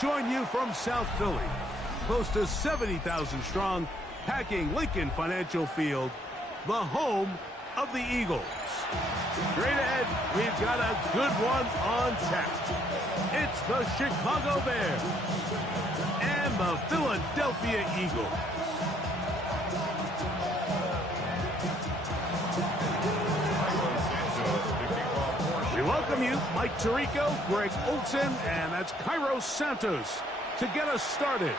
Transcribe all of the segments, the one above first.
join you from South Philly, close to 70,000 strong, packing Lincoln Financial Field, the home of the Eagles. Straight ahead, we've got a good one on tap. It's the Chicago Bears and the Philadelphia Eagles. We welcome you, Mike Tirico, Greg Olson, and that's Cairo Santos to get us started.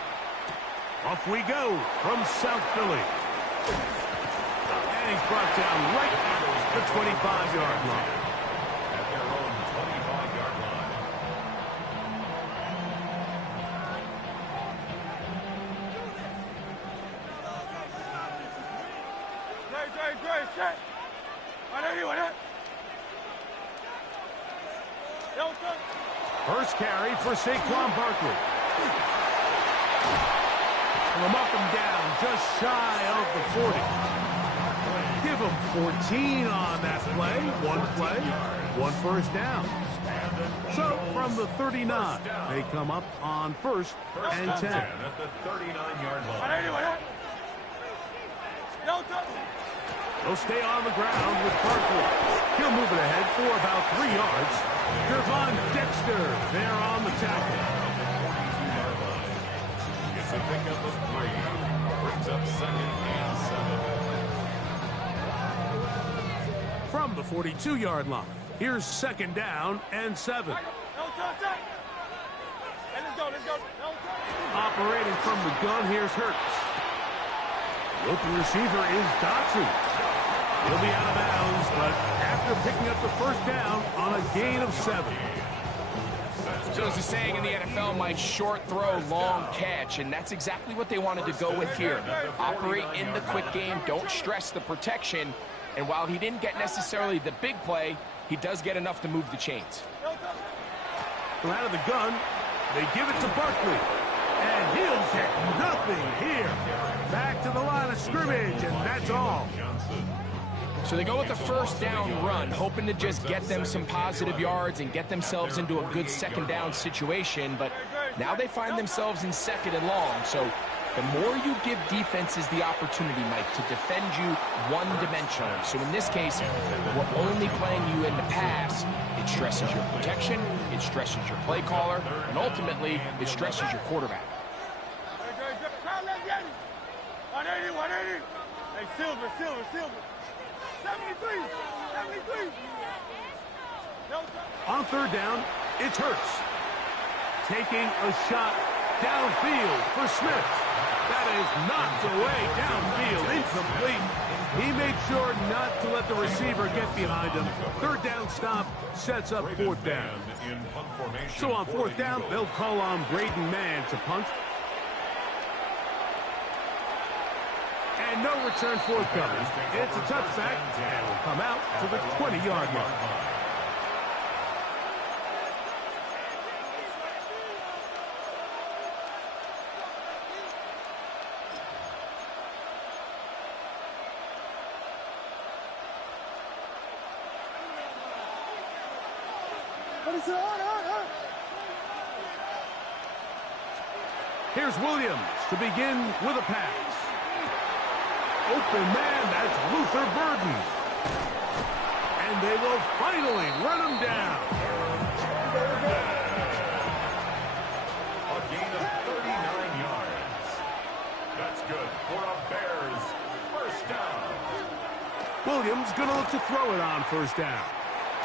Off we go from South Philly. And he's brought down right at the 25-yard line. At their own 25-yard line. Great, set. First carry for Saquon Barkley. From up and down, just shy of the 40. Give him 14 on that play, one first down. So from the 39, they come up on first and 10. At the 39-yard line. They'll stay on the ground with Barkley. He'll move it ahead for about 3 yards. Gervon Dexter there on the tackle. It's a pickup of 3. Brings up second and 7. From the 42-yard line, here's second down and 7. Operating from the gun, here's Hurts. The open receiver is Dotson. He'll be out of bounds, but after picking up the first down on a gain of 7. So as the saying in the NFL, Mike, short throw, long catch, and that's exactly what they wanted to go with here. Operate in the quick game, don't stress the protection, and while he didn't get necessarily the big play, he does get enough to move the chains. From out of the gun, they give it to Barkley, and he'll get nothing here. Back to the line of scrimmage, and that's all. So they go with the first down run, hoping to just get them some positive yards and get themselves into a good second down situation, but now they find themselves in second and long. So the more you give defenses the opportunity, Mike, to defend you one-dimensionally. So in this case, we're only playing you in the pass. It stresses your protection, it stresses your play caller, and ultimately, it stresses your quarterback. 180. Hey, Silver. 73. On third down, it's Hurts. Taking a shot downfield for Smith. That is knocked away downfield, incomplete. He made sure not to let the receiver get behind him. Third down stop sets up fourth down. So on fourth down, they'll call on Braden Mann to punt. And no return forthcoming. It's a touchback, and will come out to the 20-yard line. Here's Williams to begin with a pass. Open man, that's Luther Burden. And they will finally run him down. A gain of 39 yards. That's good for a Bears first down. Williams going to look to throw it on first down.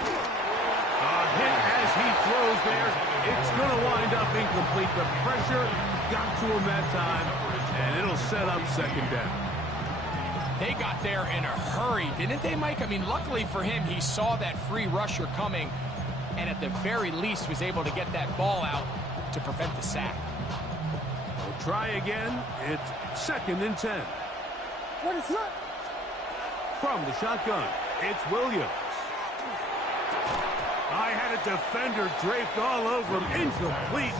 A hit as he throws there. It's going to wind up incomplete. The pressure got to him that time, and it'll set up second down. They got there in a hurry, didn't they, Mike? I mean, luckily for him, he saw that free rusher coming and at the very least was able to get that ball out to prevent the sack. We'll try again. It's second and 10. What is that? From the shotgun, it's Williams. I had a defender draped all over him. Incomplete.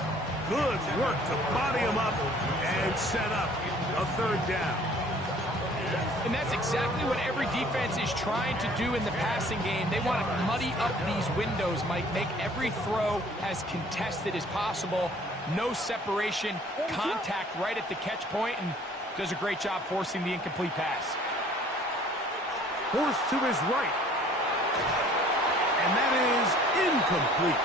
Good work to body him up and set up a third down. And that's exactly what every defense is trying to do in the passing game. They want to muddy up these windows, Mike, make every throw as contested as possible. no separation, contact right at the catch point, and does a great job forcing the incomplete pass. Forced to his right. And that is incomplete.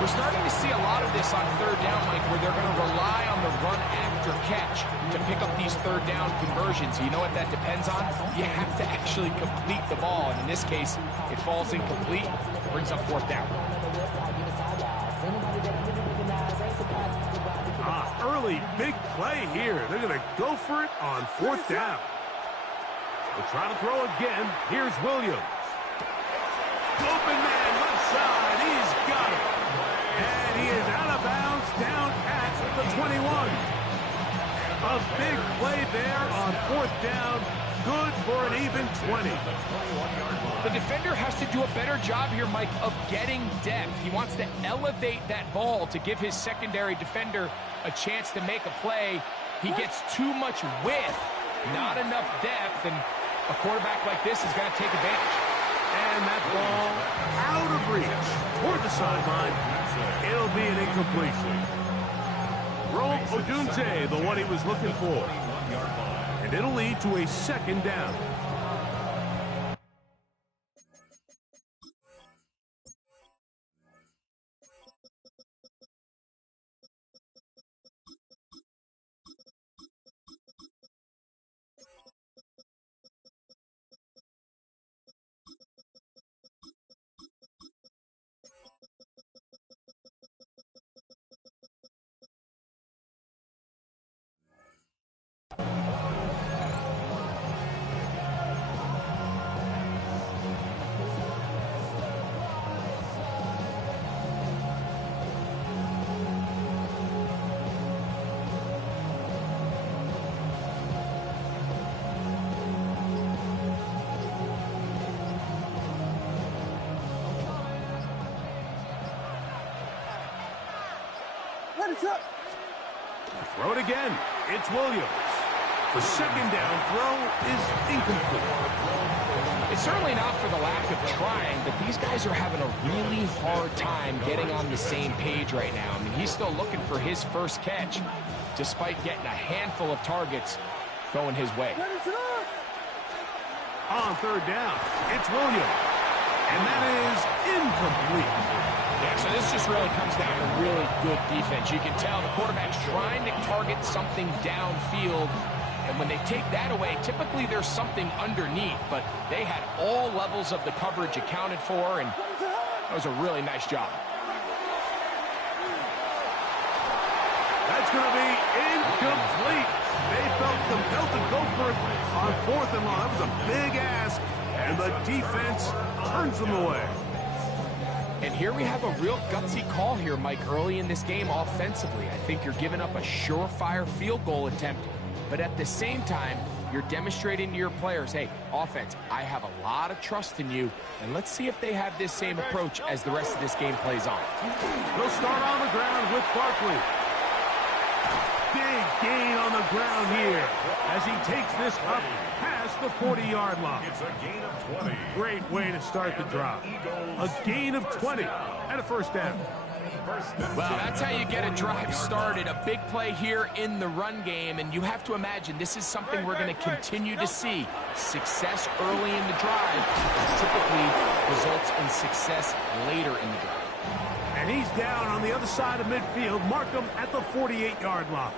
We're starting to see a lot of this on third down, Mike, where they're going to rely on the run after catch to pick up these third down conversions. You know what that depends on? You have to actually complete the ball. And in this case, it falls incomplete, brings up fourth down. Early big play here. They're going to go for it on fourth down. They'll try to throw again. Here's Williams. Open man, left side. He's got it. And he is out of bounds down at the 21. A big play there on fourth down. Good for an even 20. The defender has to do a better job here, Mike, of getting depth. He wants to elevate that ball to give his secondary defender a chance to make a play. He gets too much width, not enough depth, and a quarterback like this is going to take advantage. And that ball out of reach toward the sideline. It'll be an incompletion. Rome Odunze, the one he was looking for. And it'll lead to a second down. Throw it again. It's Williams. The second down throw is incomplete. It's certainly not for the lack of trying, but these guys are having a really hard time getting on the same page right now. I mean, he's still looking for his first catch, despite getting a handful of targets going his way. On third down, it's Williams. And that is incomplete. Yeah, so this just really comes down to really good defense. You can tell the quarterback's trying to target something downfield, and when they take that away, typically there's something underneath, but they had all levels of the coverage accounted for, and that was a really nice job. That's going to be incomplete. They felt compelled to go for it on fourth and long. That was a big ask, and the defense turns them away. And here we have a real gutsy call here, Mike, early in this game offensively. I think you're giving up a surefire field goal attempt, but at the same time, you're demonstrating to your players, hey, offense, I have a lot of trust in you, and let's see if they have this same approach as the rest of this game plays on. They'll start on the ground with Barkley. Big gain on the ground here as he takes this up past the 40-yard line. It's a gain of 20. Great way to start the drive. A gain of 20 and a first down. Well, that's how you get a drive started. A big play here in the run game, and you have to imagine this is something we're going to continue to see. Success early in the drive typically results in success later in the drive. And he's down on the other side of midfield. Mark him at the 48-yard line.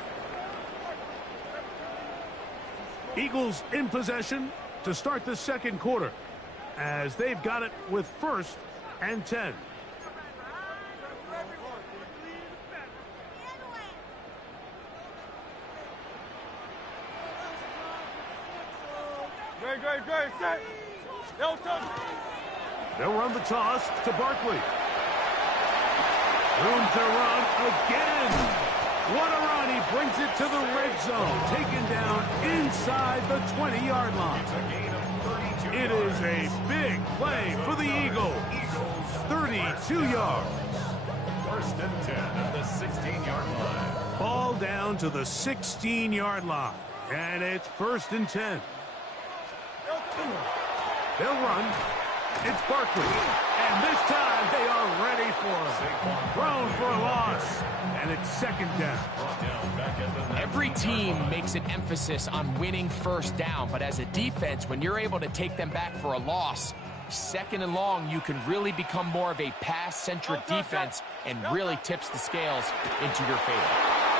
Eagles in possession to start the second quarter as they've got it with first and 10. Great, set. No touch. They'll run the toss to Barkley. Room to run again. What a run. He brings it to the red zone. Taken down inside the 20-yard line. It is a big play for the Eagles. 32 yards. First and 10 at the 16-yard line. Ball down to the 16-yard line. And it's first and 10. They'll run. It's Barkley. And this time they are ready for it. Thrown for a loss. And it's second down. Every team makes an emphasis on winning first down, but as a defense, when you're able to take them back for a loss, second and long, you can really become more of a pass-centric defense and really tips the scales into your favor.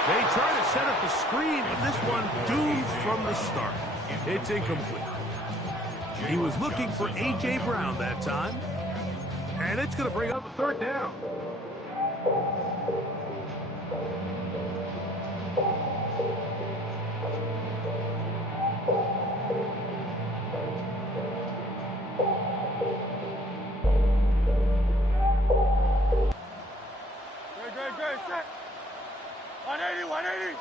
They try to set up the screen, but this one doomed from the start. It's incomplete. He was looking for A.J. Brown that time, and it's going to bring up a third down. Great, set. 180, 180.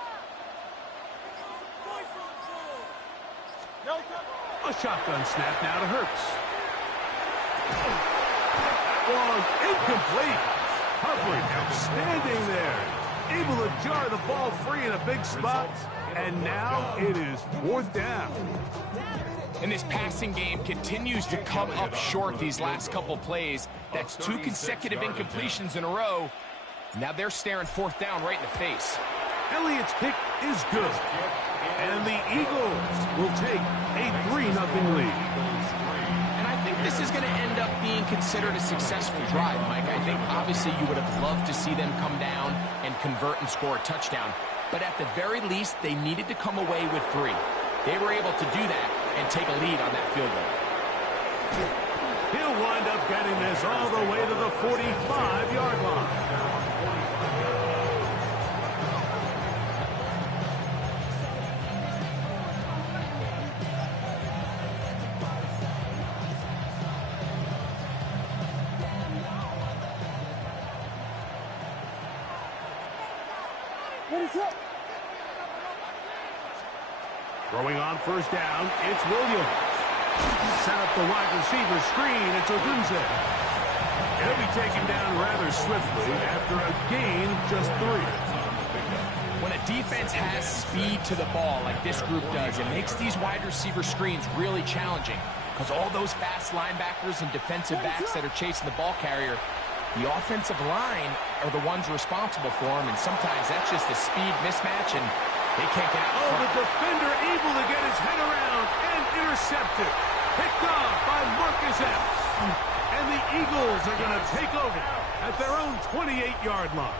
No time. A shotgun snap now to Hurts. Was incomplete. Hovering, outstanding there. Able to jar the ball free in a big spot. And now it is fourth down. And this passing game continues to come up short these last couple plays. That's 2 consecutive incompletions in a row. Now they're staring fourth down right in the face. Elliott's kick is good. And the Eagles will take a 3-0 lead. And I think this is going to end up being considered a successful drive, Mike. I think obviously you would have loved to see them come down and convert and score a touchdown. But at the very least, they needed to come away with 3. They were able to do that and take a lead on that field goal. He'll wind up getting this all the way to the 45-yard line. Throwing on first down, it's Williams. Set up the wide receiver screen, it's Odunze. He'll be taken down rather swiftly after a gain of just 3. When a defense has speed to the ball like this group does, it makes these wide receiver screens really challenging because all those fast linebackers and defensive backs that are chasing the ball carrier, the offensive line are the ones responsible for them, and sometimes that's just a speed mismatch, and they can't get out. Oh, the defender able to get his head around and intercepted. Picked off by Marcus Epps. And the Eagles are going to take over at their own 28-yard line.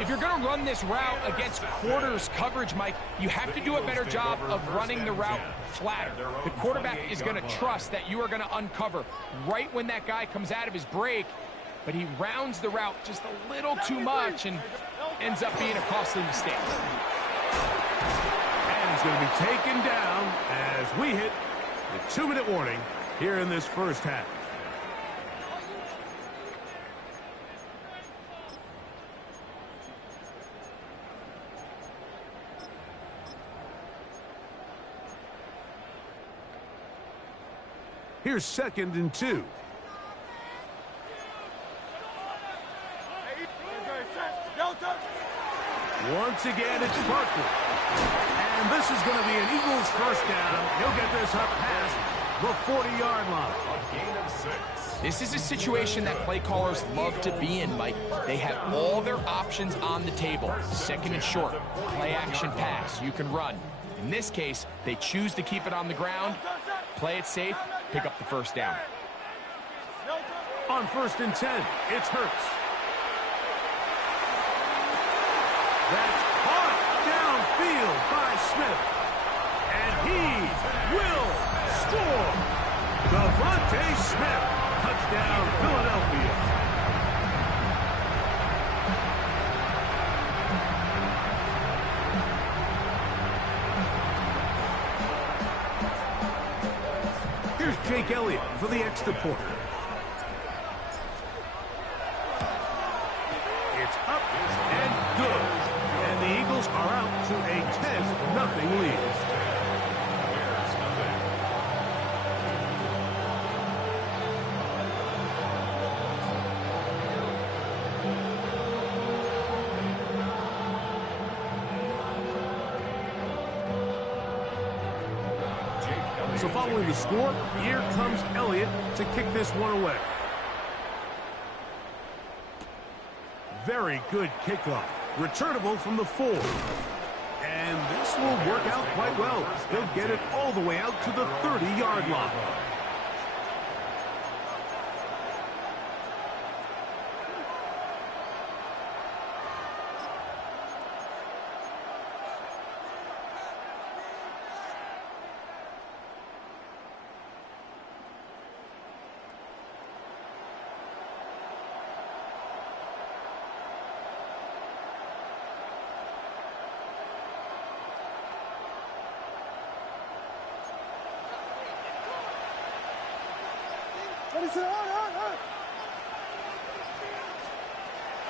If you're going to run this route against quarters coverage, Mike, you have to do a better job of running the route flatter. The quarterback is going to trust that you are going to uncover right when that guy comes out of his break, but he rounds the route just a little too much and ends up being a costly mistake. And he's going to be taken down as we hit the 2-minute warning here in this first half. Here's 2nd and 2. Once again, it's Barkley. And this is going to be an Eagles first down. He'll get this up past the 40-yard line. A gain of 6. This is a situation that play callers love to be in, Mike. They have all their options on the table. 2nd and short, play action pass, you can run. In this case, they choose to keep it on the ground, play it safe, pick up the first down. On 1st and 10, it's Hurts. That's caught downfield by Smith. And he will score. Devontae Smith, touchdown Philadelphia. Here's Jake Elliott for the extra point. It's up and good. And the Eagles are out to a 10-0 lead. So following the score, here comes Elliott to kick this one away. very good kickoff. Returnable from the 4. And this will work out quite well. They'll get it all the way out to the 30-yard line.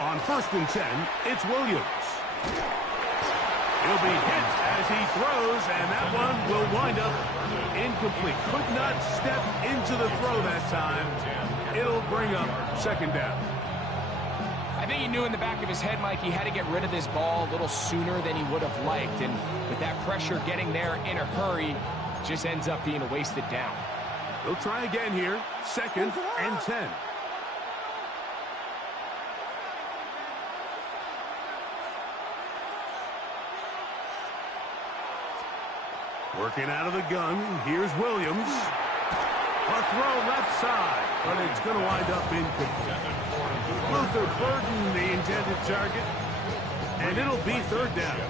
On 1st and 10, it's Williams. He'll be hit as he throws, and that one will wind up incomplete. Could not step into the throw that time. It'll bring up 2nd down. I think he knew in the back of his head, Mike, he had to get rid of this ball a little sooner than he would have liked. And with that pressure getting there in a hurry, just ends up being a wasted down. They'll try again here. 2nd and 10. Working out of the gun, here's Williams. A throw left side, but it's going to wind up incomplete. Luther Burden, the intended target, and it'll be 3rd down.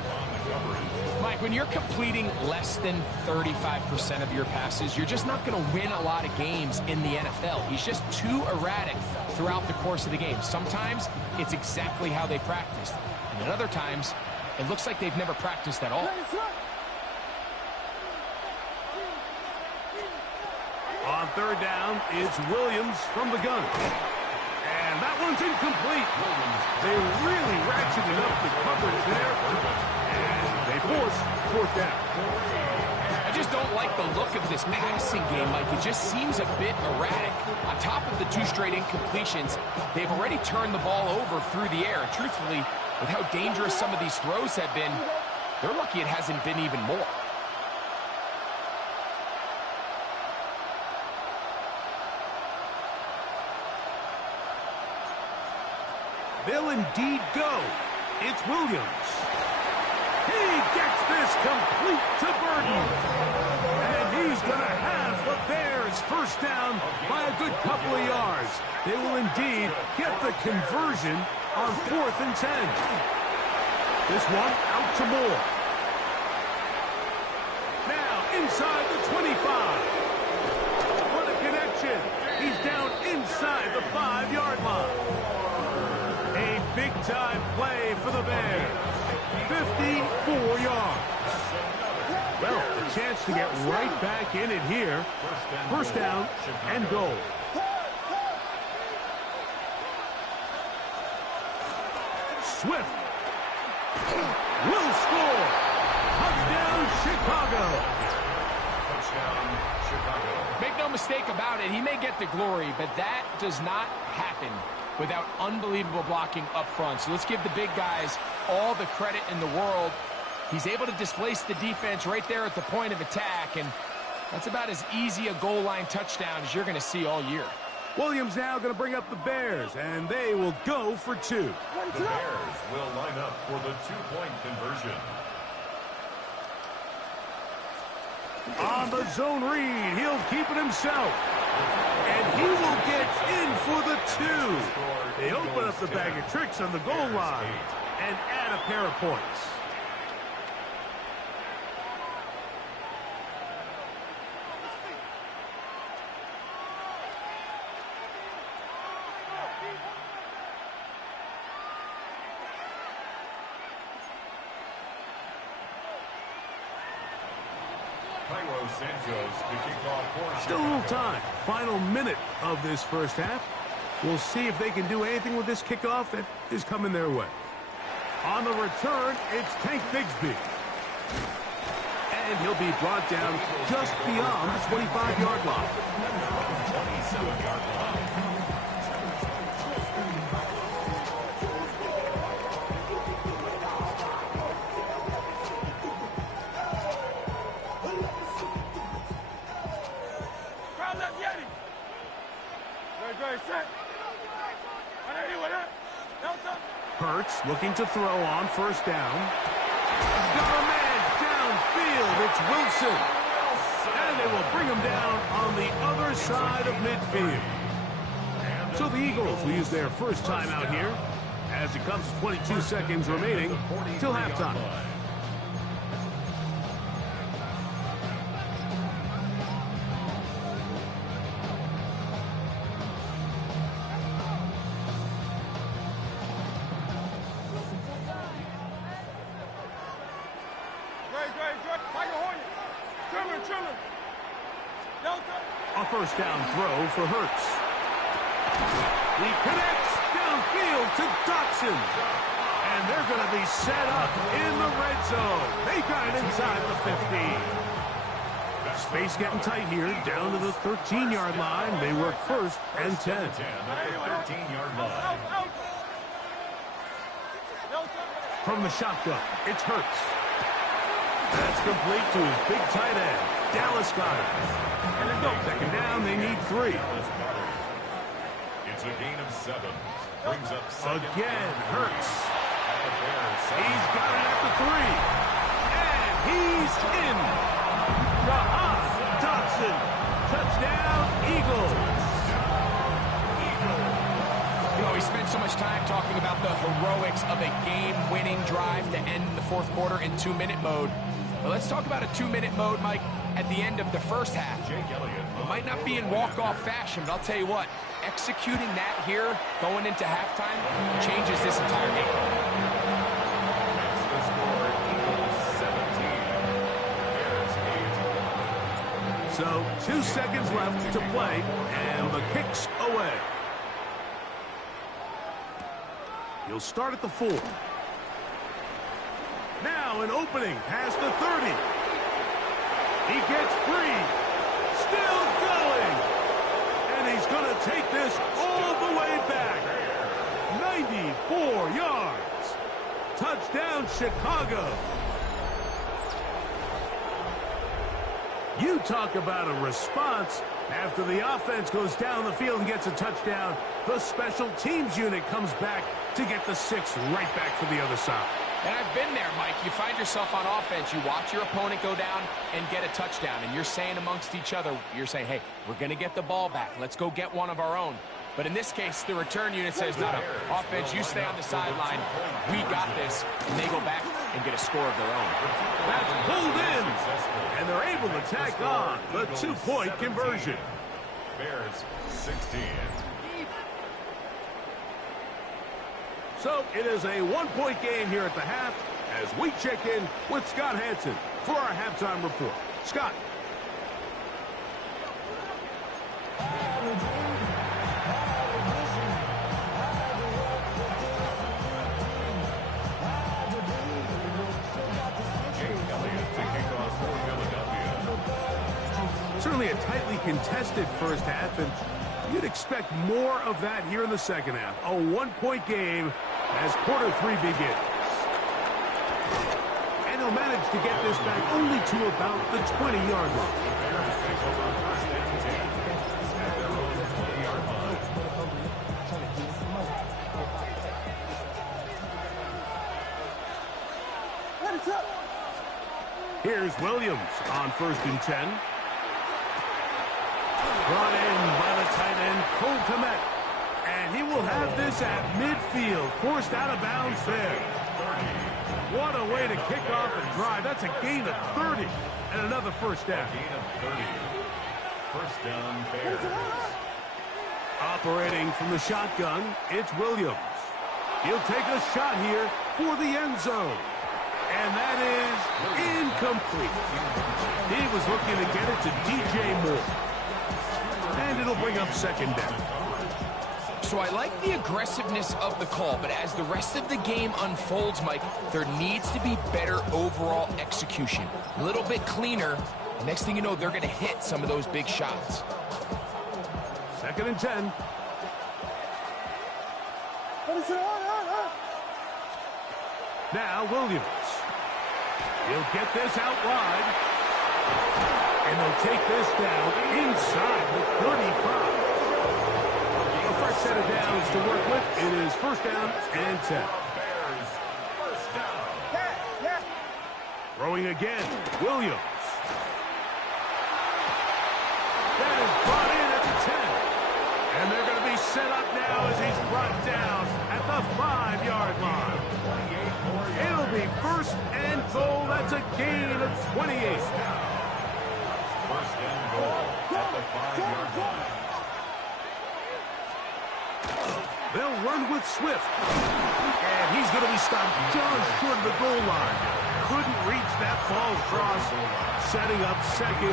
Mike, when you're completing less than 35% of your passes, you're just not going to win a lot of games in the NFL. He's just too erratic throughout the course of the game. Sometimes it's exactly how they practiced, and at other times, it looks like they've never practiced at all. On 3rd down, it's Williams from the gun. And that one's incomplete. They really ratcheted up the coverage there. And they force 4th down. I just don't like the look of this passing game, Mike. It just seems a bit erratic. On top of the 2 straight incompletions, they've already turned the ball over through the air. And truthfully, with how dangerous some of these throws have been, they're lucky it hasn't been even more. They'll indeed go. It's Williams. He gets this complete to Burden. And he's going to have the Bears 1st down by a good couple of yards. They will indeed get the conversion on 4th and 10. This one out to Moore. Now inside the 25. What a connection. He's down inside the 5-yard line. A big-time play for the Bears. 54 yards. Well, a chance to get right back in it here. 1st down and goal. Swift will score. Touchdown, Chicago. Touchdown, Chicago. Make no mistake about it, he may get the glory, but that does not happen without unbelievable blocking up front. So let's give the big guys all the credit in the world. He's able to displace the defense right there at the point of attack, and that's about as easy a goal line touchdown as you're going to see all year. Williams now going to bring up the Bears, and they will go for 2. The Bears will line up for the 2-point conversion. On the zone read, he'll keep it himself. And he will get in for the 2. They open up the bag of tricks on the goal line and add a pair of points. Still a little time. Final minute of this 1st half. We'll see if they can do anything with this kickoff that is coming their way. On the return, it's Tank Bigsby. And he'll be brought down just beyond the 25-yard line. 27-yard line. looking to throw on first down. Got a man downfield. It's Wilson. And they will bring him down on the other side of midfield. So the Eagles will use their first time out here as it comes to 22 seconds remaining till halftime. A first down throw for Hurts. He connects downfield to Dotson. And they're going to be set up in the red zone. They got it inside the 15. Space getting tight here, down to the 13-yard line. They work first and 10. 13-yard line. From the shotgun, it's Hurts. That's complete to his big tight end, Dallas Goedert. Second down, they need 3. It's a gain of 7. Brings up again, Hurts. He's got it at the 3. And he's in. Dotson. Touchdown, Eagles. You know, we spent so much time talking about the heroics of a game-winning drive to end the fourth quarter in 2-minute mode. But let's talk about a 2-minute mode, Mike, at the end of the first half. It might not be in walk-off fashion, but I'll tell you what, executing that here, going into halftime, changes this entire game. The score, Eagles 17, Bears 8. So 2 seconds left to play, and the kick's away. He'll start at the 4. Now an opening past the 30. He gets free. Still going. And he's going to take this all the way back. 94 yards. Touchdown, Chicago. You talk about a response. After the offense goes down the field and gets a touchdown, the special teams unit comes back to get the 6 right back for the other side. And I've been there, Mike. You find yourself on offense. You watch your opponent go down and get a touchdown. And you're saying amongst each other, you're saying, hey, we're going to get the ball back. Let's go get one of our own. But in this case, the return unit says, no, offense, you stay on the sideline. We got this. And they go back and get a score of their own. That's pulled in. And they're able to tack on the 2-point conversion. Bears 16. So it is a 1-point game here at the half as we check in with Scott Hansen for our halftime report. Scott. Certainly a tightly contested first half, and you'd expect more of that here in the second half. A 1-point game as quarter 3 begins. And he'll manage to get this back only to about the 20-yard line. Here's Williams on 1st and 10. Brought in by the tight end, Cole Kmet. And he will have this at midfield, forced out of bounds there. What a way to kick off a drive. That's a gain of 30 and another first down. Gain of 30. First down, Bears. Operating from the shotgun, it's Williams. He'll take a shot here for the end zone. And that is incomplete. He was looking to get it to DJ Moore. And it'll bring up second down. So I like the aggressiveness of the call, but as the rest of the game unfolds, Mike, there needs to be better overall execution. A little bit cleaner. Next thing you know, they're going to hit some of those big shots. 2nd and 10. Now Williams. He'll get this out wide. And they'll take this down inside the 35. A fresh set of downs to work with. It is first down and 10. Throwing again, Williams. That is brought in at the 10. And they're going to be set up now as he's brought down at the 5-yard line. It'll be first and goal. That's a gain of 28. First and goal at the 5-yard line. They'll run with Swift. And he's going to be stopped just short of the goal line. Couldn't reach that ball across, setting up second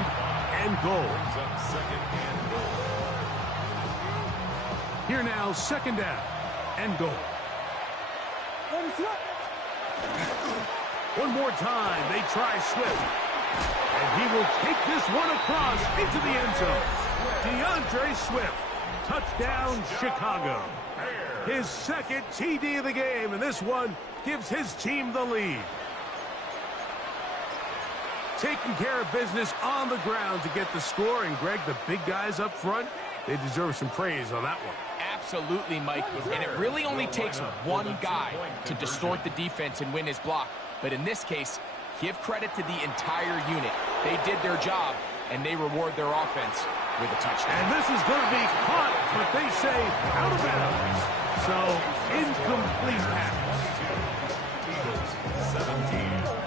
and goal. Here now, second down and goal. One more time, they try Swift. And he will take this one across into the end zone. DeAndre Swift, touchdown Chicago. His second TD of the game, and this one gives his team the lead. Taking care of business on the ground to get the score, and Greg, the big guys up front, they deserve some praise on that one. Absolutely, Mike, and it really only takes one guy to distort the defense and win his block. But in this case, give credit to the entire unit. They did their job, and they reward their offense with a touchdown. And this is going to be caught, but they say out of bounds. So, incomplete pass. 17.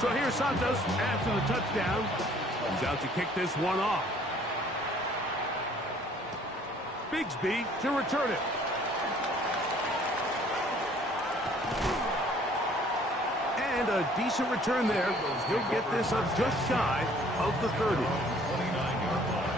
So here's Santos after the touchdown. He's out to kick this one off. Bigsby to return it. And a decent return there. He'll get this up just shy of the 30. 29-yard line.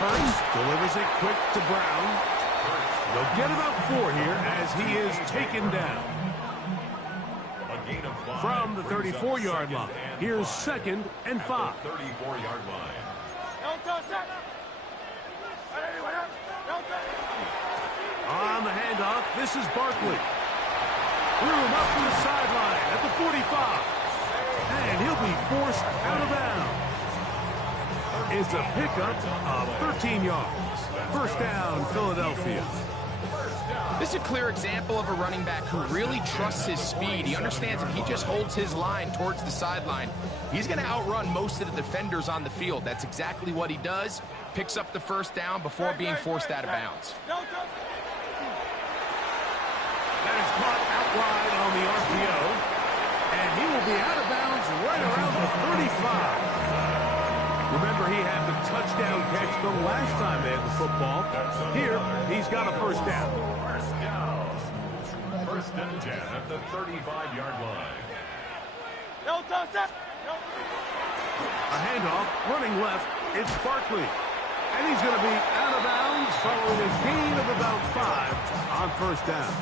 Hurts delivers it quick to Brown. They'll get about 4 here as he is taken down. From the 34-yard line. Here's second and 5. 34-yard line. On the handoff, this is Barkley. Threw him up to the sideline at the 45. And he'll be forced out of bounds. It's a pickup of 13 yards. First down, Philadelphia. This is a clear example of a running back who really trusts his speed. He understands if he just holds his line towards the sideline, he's going to outrun most of the defenders on the field. That's exactly what he does. Picks up the first down before being forced out of bounds. That is caught out wide on the RPO. And he will be out of bounds right around the 35. Remember, he had the touchdown catch the last time they had the football. Here, he's got a first down. First and 10 at the 35-yard line. A handoff, running left, it's Barkley. And he's going to be out of bounds following a gain of about 5 on first down.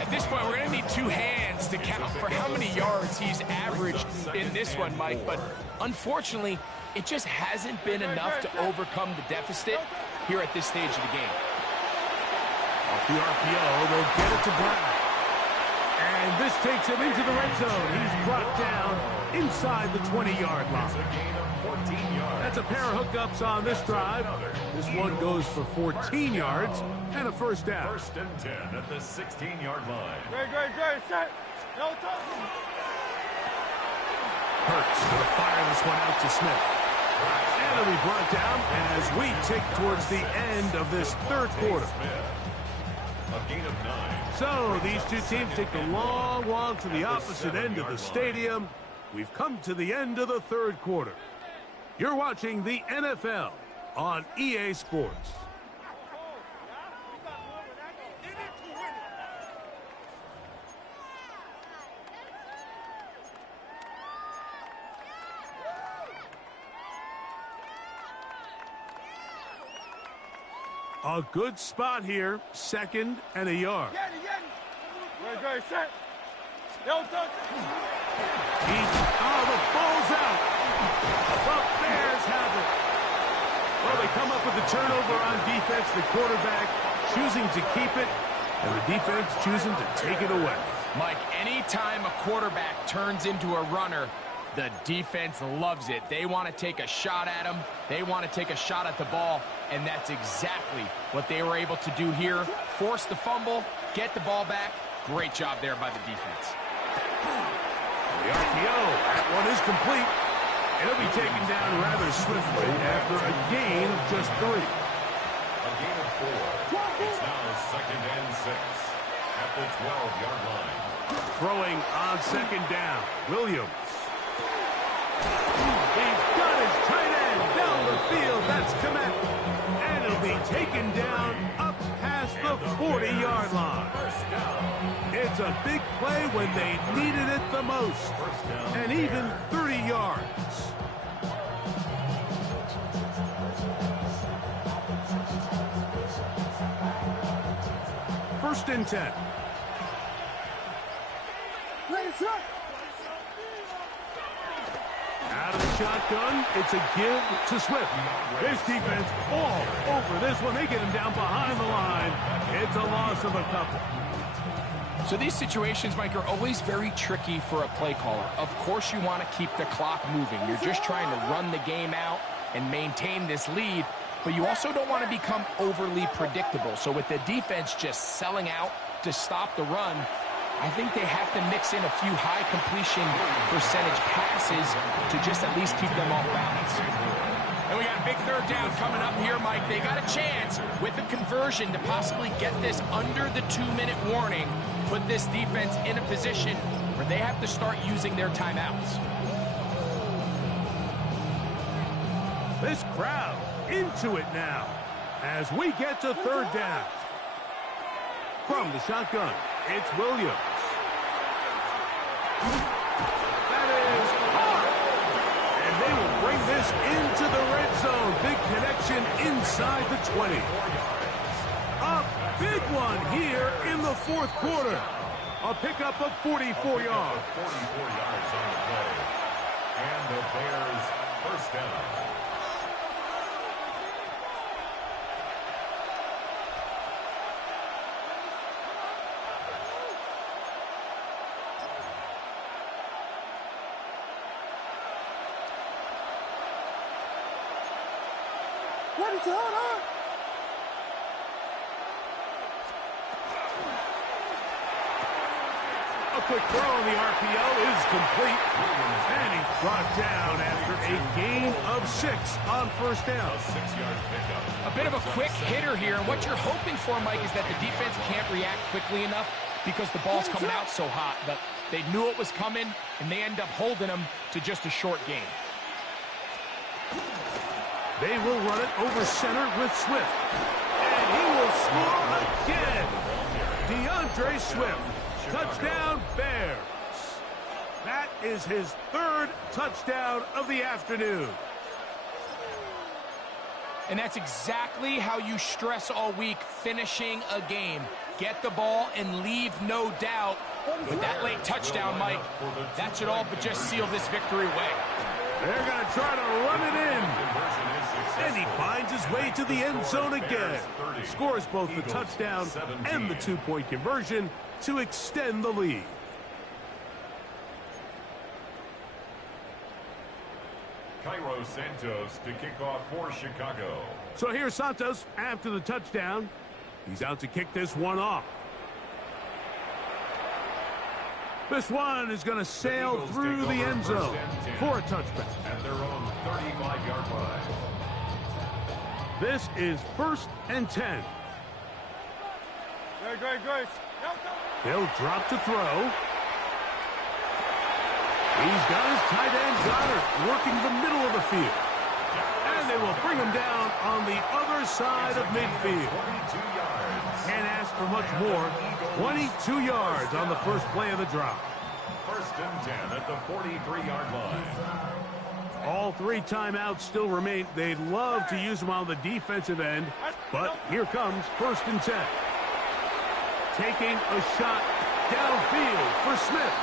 At this point, we're going to need 2 hands to count for how many yards he's averaged in this one, Mike. But unfortunately, it just hasn't been enough to overcome the deficit here at this stage of the game. Off the RPO, they'll get it to Brown. And this takes him into the red zone. He's brought down inside the 20-yard line. That's a pair of hookups on this drive. This one goes for 14 yards and a first down. First and 10 at the 16-yard line. Great, set. No touch. Hurts going to fire this one out to Smith. And it'll be brought down as we tick towards the end of this third quarter. A gain of 9. So these two teams take the long walk to the opposite end of the stadium. We've come to the end of the third quarter. You're watching the NFL on EA Sports. A good spot here, second and a yard. Great, set. No touch. The ball's out. The Bears have it. Well, they come up with the turnover on defense. The quarterback choosing to keep it. And the defense choosing to take it away. Mike, anytime a quarterback turns into a runner, the defense loves it. They want to take a shot at him. They want to take a shot at the ball, and that's exactly what they were able to do here. Force the fumble, get the ball back. Great job there by the defense. The RPO, that one is complete. It'll be taken down rather swiftly after a gain of just 3. A gain of 4. It's now 2nd and 6 at the 12-yard line. Throwing on 2nd down, Williams. He's got his tight end down the field. That's Komet. And it'll be taken down up past the 40-yard line. It's a big play when they needed it the most. And even 30 yards. First and 10. Out of the shotgun, it's a give to Swift. This defense all over this one. They get him down behind the line. It's a loss of a couple. So these situations, Mike, are always very tricky for a play caller. Of course you want to keep the clock moving. You're just trying to run the game out and maintain this lead, but you also don't want to become overly predictable. So with the defense just selling out to stop the run, I think they have to mix in a few high completion percentage passes to just at least keep them off balance. And we got a big 3rd down coming up here, Mike. They got a chance with a conversion to possibly get this under the 2-minute warning, put this defense in a position where they have to start using their timeouts. This crowd into it now as we get to 3rd down. From the shotgun, it's Williams. That is hard. And they will bring this into the red zone. Big connection inside the 20. A big one here in the 4th quarter. A pickup of 44 yards. 44 yards on the play. And the Bears first down. What is going on? A quick throw on the RPO is complete. And he's brought down after a gain of 6 on 1st down. A 6-yard pickup. A bit of a quick hitter here, and what you're hoping for, Mike, is that the defense can't react quickly enough because the ball's coming out so hot. But they knew it was coming, and they end up holding them to just a short gain. They will run it over center with Swift. And he will score again. DeAndre Swift. Touchdown, Bears. That is his 3rd touchdown of the afternoon. And that's exactly how you stress all week, finishing a game. Get the ball and leave no doubt. With that late touchdown, Mike, that should all but just seal this victory away. They're going to try to run it in. And he finds his way to the end zone again. Scores both the touchdown and the 2-point conversion to extend the lead. Cairo Santos to kick off for Chicago. So here's Santos after the touchdown. He's out to kick this one off. This one is going to sail through the end zone for a touchback. At their own 35-yard line. This is 1st and 10. Great. They'll drop to throw. He's got his tight end Goddard working the middle of the field. And they will bring him down on the other side of midfield. Can't ask for much more. 22 yards on the first play of the drop. 1st and 10 at the 43-yard line. All 3 timeouts still remain. They'd love to use them on the defensive end, but here comes 1st and 10. Taking a shot downfield for Smith.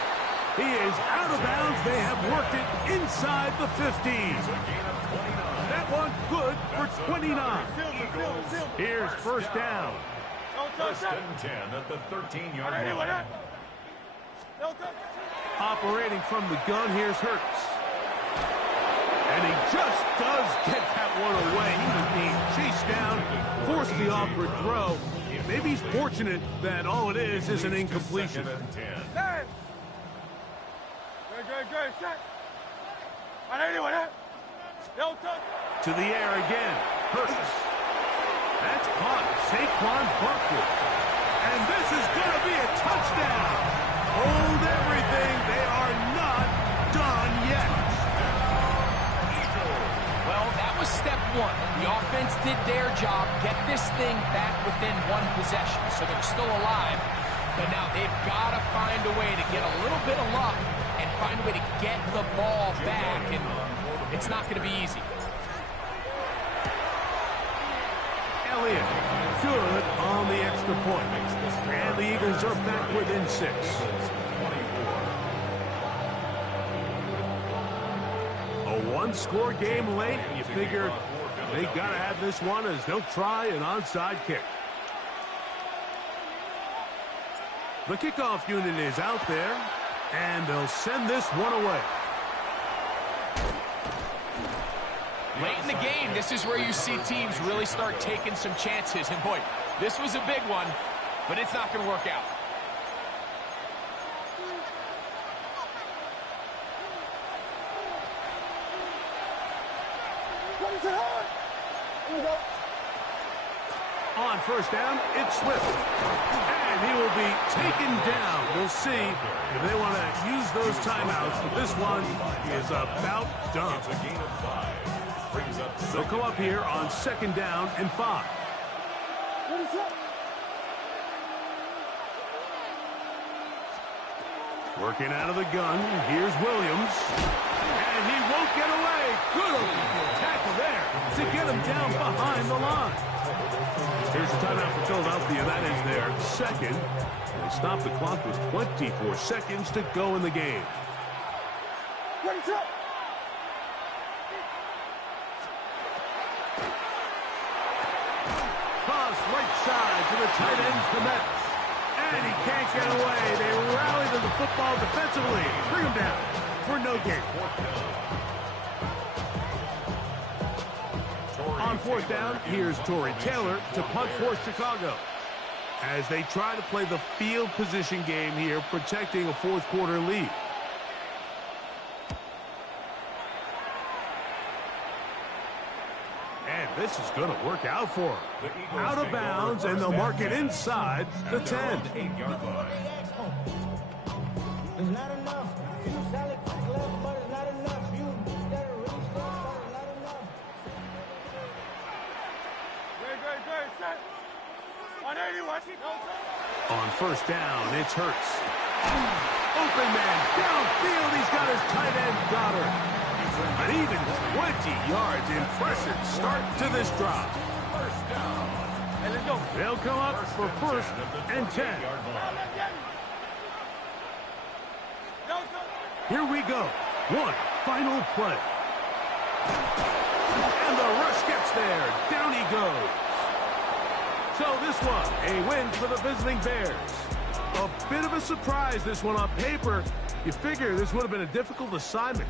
He is out of bounds. They have worked it inside the 15. That one good for 29. Here's 1st down. First and 10 at the 13-yard line. Operating from the gun, here's Hurts. And he just does get that one away. He was being chased down, forced the awkward throw. Maybe he's fortunate that all it is an incompletion. Second and 10. To the air again. Hurts. That's caught. Saquon Barkley. And this is going to be a touchdown. Hold everything. They are not done yet. Well, that was step one. The offense did their job, get this thing back within one possession, so they're still alive. But now they've got to find a way to get a little bit of luck and find a way to get the ball back, and it's not going to be easy. Elliott, good on the extra point. And the Eagles are back within 6. A one-score game late. You figure they got to have this one as they'll try an onside kick. The kickoff unit is out there, and they'll send this one away. Late in the game, this is where you see teams really start taking some chances. And boy, this was a big one, but it's not going to work out. On first down, it's Swift. And he will be taken down. We'll see if they want to use those timeouts, but this one is about done. It's a gain of 5. Brings up They'll come up here on second down and 5. Working out of the gun, here's Williams. And he won't get away. Good tackle there to get him down behind the line. Here's the timeout for Philadelphia. That is their second. They stopped the clock with 24 seconds to go in the game. Cross right side to the tight end, Komet. And he can't get away. They rally to the football defensively. Bring him down for no gain. On fourth down, here's Torrey Taylor to punt for Chicago. As they try to play the field position game here, protecting a fourth-quarter lead. And this is going to work out for him. Out of bounds, and they'll mark it inside the 10. 8-yard line. It's not enough. You solid left, but it's not enough. You gotta really strong, but it's not enough. Good. Set. 180. On first down, it's Hurts. Open man, downfield. He's got his tight end, Goddard. An even 20 yards. Impressive start to this drive. First down. Hey, let's go. They'll come up for first and 10. Here we go. One final play. And the rush gets there. Down he goes. So this one, a win for the visiting Bears. A bit of a surprise, this one on paper. You figure this would have been a difficult assignment.